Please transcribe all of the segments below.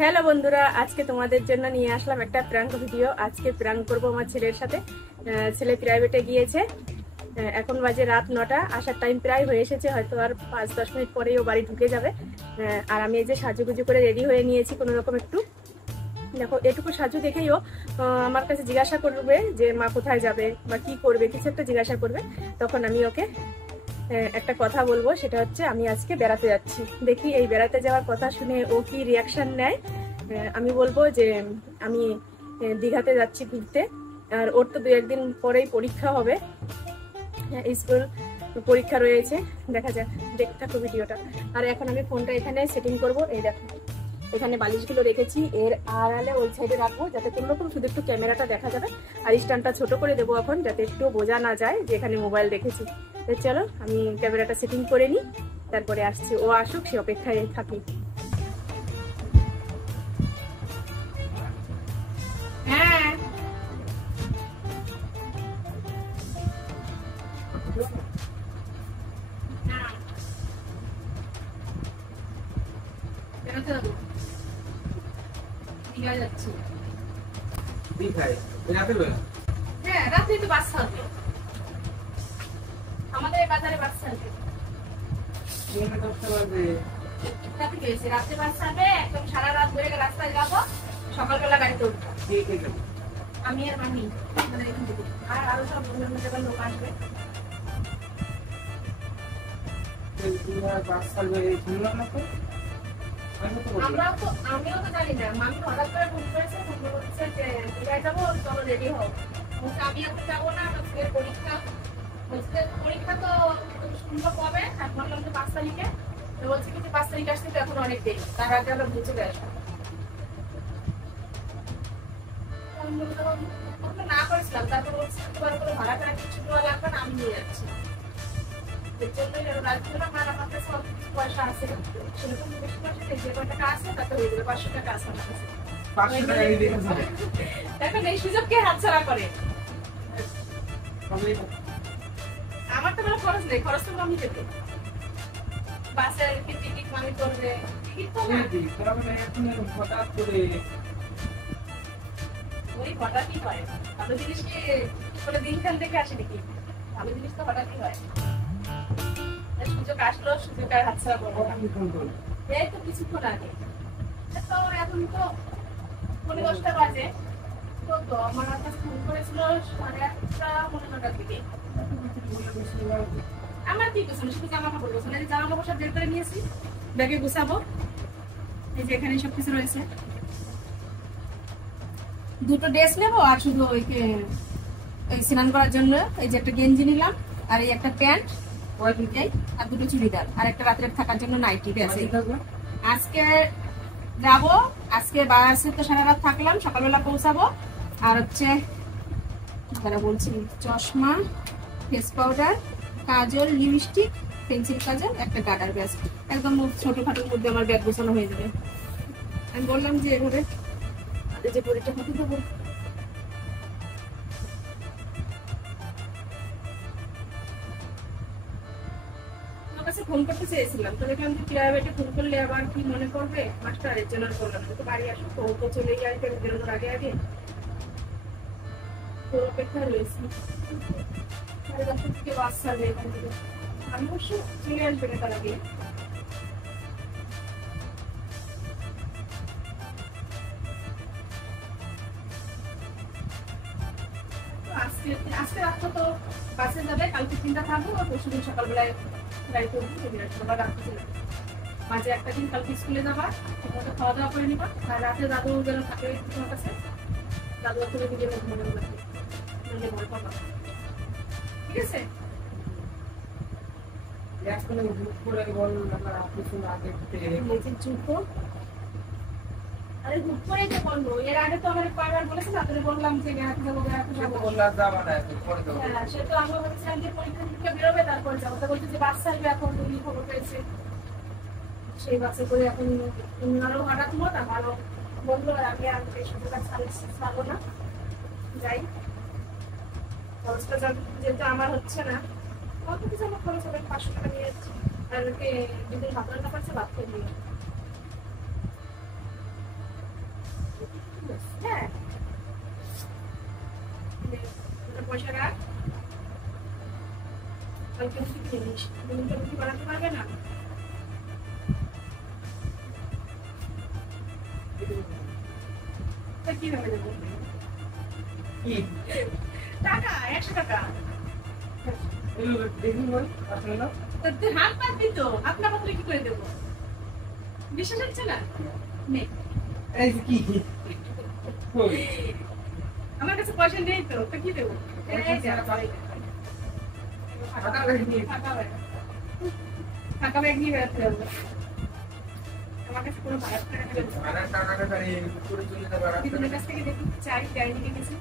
Hello বন্ধুরা, আজকে তোমাদের জন্য নিয়ে আসলাম একটা প্র্যাঙ্ক ভিডিও। আজকে প্র্যাঙ্ক করবো আমার ছেলের সাথে। ছেলে প্রাইভেটে গিয়েছে, এখন বাজে রাত 9টা, আসার টাইম প্রায় হয়ে এসেছে, হয়তো আর 5-10 মিনিট পরেই ও বাড়ি ঢুকে যাবে। আর আমি এই যে সাজুগুজু করে রেডি হয়ে নিয়েছি কোনো রকম একটু। দেখো, এটুকু সাজু দেখেই ও আমার কাছে জিজ্ঞাসা করবে যে মা কোথায় যাবে বা কি করবে, কিছু একটা জিজ্ঞাসা করবে। তখন আমি ওকে একটা কথা বলবো, সেটা হচ্ছে আমি আজকে বেড়াতে যাচ্ছি। দেখি এই বেড়াতে যাওয়ার কথা শুনে ও কি রিয়াকশন নেয়। আমি বলবো যে আমি দীঘাতে যাচ্ছি ঘুরতে, আর ওর তো 2-1 দিন পরেই পরীক্ষা হবে, স্কুল পরীক্ষা রয়েছে। দেখা যাক, দেখতে থাকো ভিডিওটা। আর এখন আমি ফোনটা এখানে সেটিং করব। এই দেখো, এখানে বালিশগুলো রেখেছি, এর আড়ালে ওই সাইডে রাখবো যাতে কোনো রকম শুধু একটু ক্যামেরাটা দেখা যাবে। আর স্ট্যান্ডটা ছোট করে দেবো এখন, যাতে একটু বোঝা না যায় যে এখানে মোবাইল রেখেছি। তো চলো আমি ক্যামেরাটা সেটিং করে নিই, তারপরে আসছি। ও আসুক, সে অপেক্ষায় থাকি। হ্যাঁ, যাচ্ছি। হ্যাঁ, রাত্রে তো বাস থাকবে, আমাদের বাজারে বাস থাকবে। রাত্রে বাস থাকবে, একদম সারা রাত ধরে রাস্তায় যাবো, সকালবেলা গাড়িতে উঠবো। আমি আর মামি, আর আরো সব বন্ধুদের লোক আসবে। আমিও তো জানি না, মামি হঠাৎ করে ফোন করেছে, ফোন করছে যে দীঘায় যাবো, চলো রেডি হও। আমি এখন যাবো না, পরীক্ষা পরীক্ষা তো শুনবো কবে, বললাম যে 5 তারিখে। তো বলছে কি 5 তারিখ আসতে তো এখন অনেক দেরি, তার আগে আমরা ঘুরতে আসবো। না করেছিলাম, তারপর বলছি তোমার কোনো ভাড়া টাড়া কিছু দেওয়া লাগবে না, আমি নিয়ে যাচ্ছি। পয়সা আছে সেরকম, যে কয় টাকা আছে তাতে হয়ে যাবে, 500 টাকা আছে আমার কাছে। দেখেন এই সুযোগ কে হাতছাড়া করে। আমার তো কোনো খরচ নেই, খরচ তো আমি দেবো। বাসের টিকিট মানি করবে, টিকিট তো ওই হঠাৎই হয়। ভালো জিনিস কি করে দিনখান থেকে আসে নাকি? ভালো জিনিস তো হঠাৎই হয়। সুযোগ আসলো, সুযোগ আর হাতছাড়া করবো না। এই তো কিছুক্ষণ আগে, তো এখন তো 10:30 বাজে। তো আমার কাছে ফোন করেছিল 8:30-9টার দিকে। আমার কি গোছানো, শুধু জামা কাপড় গোছানো। জামা কাপড় সব বের করে নিয়েছি, ব্যাগে গুছাবো। এই যে এখানে সবকিছু রয়েছে। 2টো ড্রেস নেবো, আর শুধু ওই স্নান করার জন্য এই যে একটা গেঞ্জি নিলাম, আর এই একটা প্যান্ট, ওই দুইটাই, আর 2টো চুড়িদার, আর একটা রাত্রে থাকার জন্য নাইটি। আজকে যাবো, আজকে বাসে তো সারা রাত থাকলাম, সকালবেলা পৌঁছাবো। আর হচ্ছে যারা বলছি, চশমা, ফেস পাউডার, কাজল, লিপস্টিক, পেন্সিল কাজল, একটা গার্ডার, ব্যাস। একদম ছোটখাটোর মধ্যে আমার ব্যাগ গোছানো হয়ে যাবে। আমি বললাম যে এভাবে যে পরীক্ষা হতে দেবো। ফোন করতে চেয়েছিলাম, তো দেখলাম যে প্রাইভেটে ফোন করলে আবার কি মনে করবে মাস্টার, এর জন্য করলাম। তো বাড়ি আসো, তো চলেই আসবে বেরোনোর আগে আগে। তো অপেক্ষা রয়েছি, 10:30 থেকে বাস ছাড়বে এখান থেকে। আমি অবশ্য চলে আসবে না তার আগে। আজকে রাতটা তো বাসে যাবে, কালকে 3টা থাকবো, আর পরশুদিন সকালবেলায় গাড়িতে উঠবো, রাত্রে চলে যাবো। মাঝে একটা দিন কালকে স্কুলে যাবা, খাওয়া দাওয়া করে নিবা। আর রাতে দাদু যেন থাকে তোমার কাছে, দাদু আসলে নিজের ঘুমানো লাগবে, ভয় পাবা। ঠিক আছে? আরে হুট করে যে বলবো, এর আগে তো আমার কয়েকবার বলেছে, তারপরে বললাম যে বেড়াতে যাবো, বেড়াতে যাবো। হ্যাঁ, সে তো আমরা বলছিলাম যে পরীক্ষা থেকে বেরোবে তারপরে যাবো। তা বলছে যে বাস ছাড়বে এখন, তুমি খবর পেয়েছে, সেই বাসে করে এখন আরো হঠাৎ মত আমারও বললো। আর আমি আর এই সুযোগটা ছাড়বো না, যাই। খরচটা যেহেতু আমার হচ্ছে না, কত কিছু আমার খরচ হবে, 500 টাকা নিয়ে যাচ্ছি। আর যদি ভাত রান্না করছে, ভাত খেয়ে নিয়ে হ্যাঁ পয়সা রাখ, কালকে জিনিস তুমি কি বাড়াতে পারবে না? কিভাবে দেবো টাকা? 100 টাকা হাত পাত দিত, আপনার পাত্রে কি করে দেবো? বিশ্বাস হচ্ছে না? আমার কাছে পয়সা নেই তো, তো কি দেবো? ফাঁকা ব্যাগ নিয়ে বেড়াতে যাবো। আমার কাছে কোনো দিদিনের কাছ থেকে দেখি চাই ডাইনি গেছি।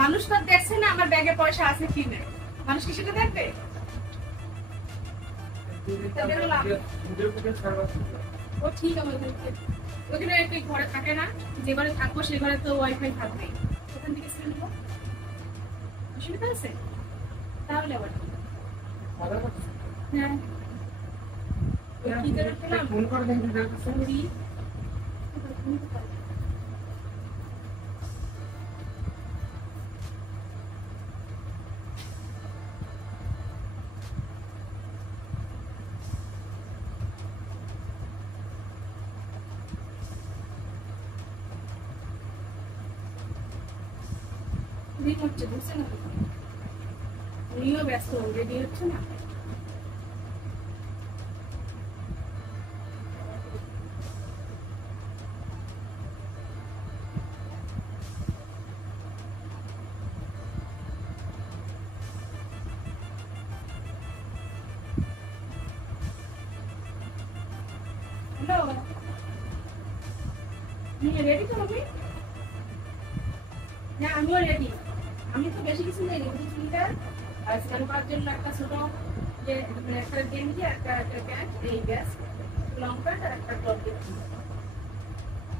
মানুষ তো দেখছে না আমার ব্যাগে পয়সা আছে কি না, মানুষ কি সেটা দেখবে? ও ঠিক আছে, ওখানে একটু ঘরে থাকে না, যে ঘরে থাকবো সে ঘরে তো ওয়াইফাই থাকবে, ওখান থেকে ছেড়ে নেবো, অসুবিধা আছে? তাহলে আবার হ্যাঁ কি করে পেলাম? ফোন করে দেখি হচ্ছে, বুঝছে না? উনিও ব্যস্ত, রেডি হচ্ছে না। হ্যালো, রেডি তো হবে? হ্যাঁ আমিও রেডি। আমি তো বেশি কিছু নেই, চুড়িদার আর স্নান করার জন্য একটা ছোট যে একটা গেঞ্জি, একটা প্যান্ট, এই গ্যাস লং প্যান্ট আর একটা টপ।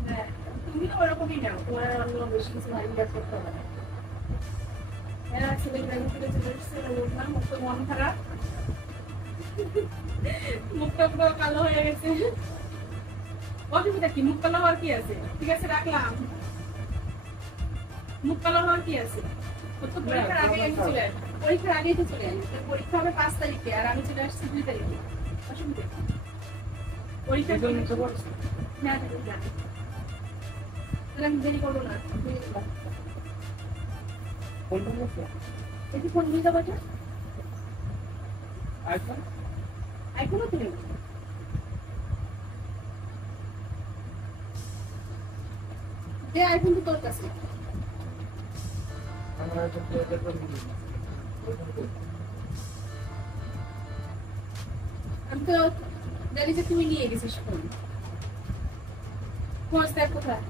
হ্যাঁ তুমি তো ওরকমই নাও, তোমার অন্য বেশি কিছু ভারী গ্যাস করতে হবে না। হ্যাঁ ছেলে গ্রাম থেকে চলে এসছে, বললাম মুখ তো মন খারাপ, মুখটা পুরো কালো হয়ে গেছে। অসুবিধা কি, মুখ কালো হওয়ার কি আছে? ঠিক আছে রাখলাম, মুখ কালো হওয়ার কি আছে? পরীক্ষার আগে আমি চলে আসবো, পরীক্ষার আগেই তো চলে আসবো, পরীক্ষা হবে 5 তারিখে আর আমি চলে আসছি 2 তারিখে, অসুবিধা পরীক্ষা না তাহলে আমি দেরি করবো না। ফোন নিয়ে যাবো, আইফোনও তুমি আইফোন তো তোর কাছে, আমি তো জানি যে তুমি নিয়ে গেছিস ফোন, খোঁজ দেখ কোথায়।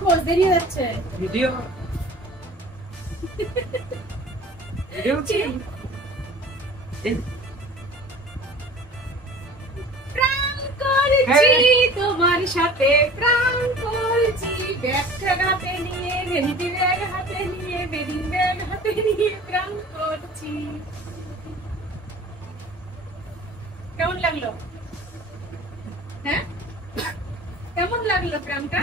খোঁজ বেরিয়ে যাচ্ছে ভিডিও তোমার সাথে প্রাণ করছি, ব্যাগ হাতে নিয়ে, ভেনিটি ব্যাগ হাতে নিয়ে, বেডিং ব্যাগ হাতে নিয়ে প্রাণ করছি। কেমন লাগলো? হ্যাঁ কেমন লাগলো প্রাণটা?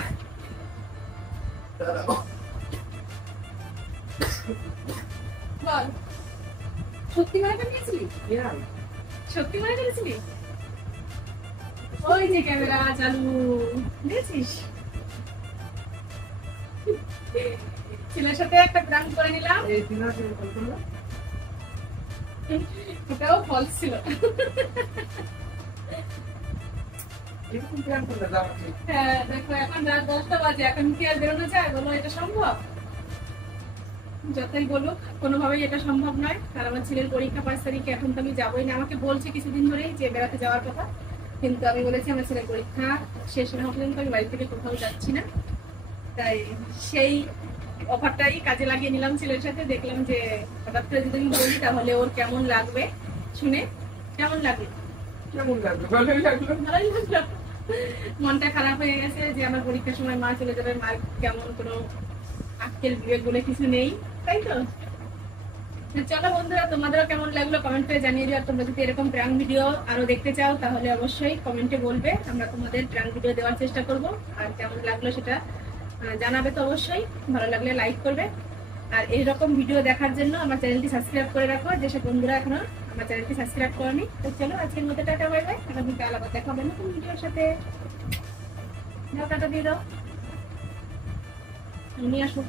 বল, সত্যি মনে করেছিলি? সত্যি মনে করেছিলি? ওই যে ক্যামেরা চালু, দেখছিস? ছেলের সাথে একটা প্র্যাঙ্ক করে নিলাম, ওটাও ফলস ছিল। হ্যাঁ দেখো এখন রাত 10টা বাজে, এখন কি আর বেরোনো যায়? বলো এটা সম্ভব? যতই বলুক কোনোভাবেই এটা সম্ভব নয়, কারণ আমার ছেলের পরীক্ষা 5 তারিখে, এখন তো আমি যাবোই না। আমাকে বলছে কিছুদিন ধরেই যে বেড়াতে যাওয়ার কথা, কিন্তু আমি বলেছি আমার ছেলের পরীক্ষা শেষ না পর্যন্ত আমি বাড়ি থেকে কোথাও যাচ্ছি না। তাই সেই অফারটাই কাজে লাগিয়ে নিলাম ছেলের সাথে। দেখলাম যে হঠাৎ করে যদি আমি বলি তাহলে ওর কেমন লাগবে শুনে, কেমন লাগে? কেমন লাগলো? ভালোই লাগলো। ভালোই লাগলো। মনটা খারাপ হয়ে গেছে যে আমার পরীক্ষার সময় মা চলে যাবে, মার কেমন কোনো আক্কেল বিবেক বলে কিছু নেই, তাই তো? চলো বন্ধুরা, তোমাদেরও কেমন লাগলো কমেন্ট করে জানিয়ে দিও। আর তোমরা যদি এরকম প্র্যাঙ্ক ভিডিও আরো দেখতে চাও তাহলে অবশ্যই কমেন্টে বলবে, আমরা তোমাদের প্র্যাঙ্ক ভিডিও দেওয়ার চেষ্টা করব। আর কেমন লাগলো সেটা জানাবে তো অবশ্যই। ভালো লাগলে লাইক করবে। আর এইরকম ভিডিও দেখার জন্য আমার চ্যানেলটি সাবস্ক্রাইব করে রাখো, যেসব বন্ধুরা এখনো আমার চ্যানেলটি সাবস্ক্রাইব করনি। তো চলো আজকের মতো টাটা, বাই বাই। আগামীকাল আলাদা দেখা হবে নতুন ভিডিওর সাথে। টাটা দিয়ে দাও, নিয়ে আসো।